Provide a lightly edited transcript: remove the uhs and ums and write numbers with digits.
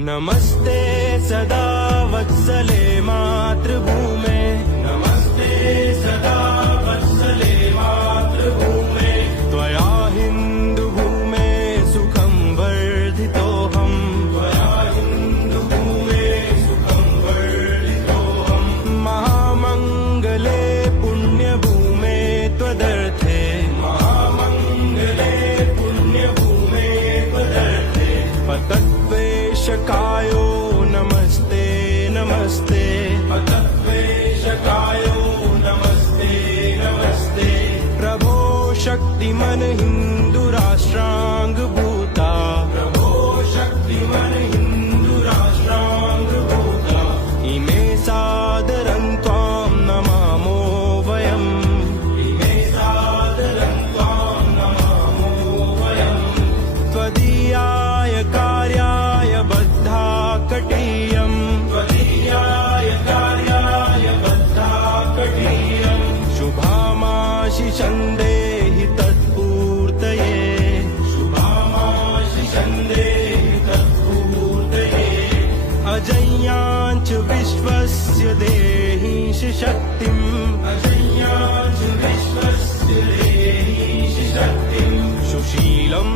नमस्ते सदा वत्सले मातृभूमे, नमस्ते सदा वत्सले मातृभूमे, त्वया हिन्दुभूमे सुखं वर्धितोऽहम्, त्वया हिन्दुभूमे सुखं वर्धितोऽहम्, महामङ्गले पुण्यभूमे त्वदर्थे, महामङ्गले पुण्यभूमे त्वदर्थे, पतद्वेषकायो नमस्ते नमस्ते, पतद्वेषकायो नमस्ते नमस्ते, प्रभो शक्तिमन हिन्दुराष्ट्राङ्गभूता, प्रभो शक्तिमन हिन्दुराष्ट्राङ्गभूता, इमे सादरं त्वां नमामो वयम्, इमे सादरं त्वां नमामो वयम्, त्वदीयाय कार्याय बद्धाकटीयम्, त्वदीयाय कार्याय बद्धाकटीयम्, शुभामाशिषं देहि तत्पूर्तये, शुभामाशिषं देहि तत्पूर्तये, अजय्याञ्च विश्वस्य देहि शक्तिम्, अजय्याञ्च विश्वस्य देहि शक्तिम्, सुशीलम्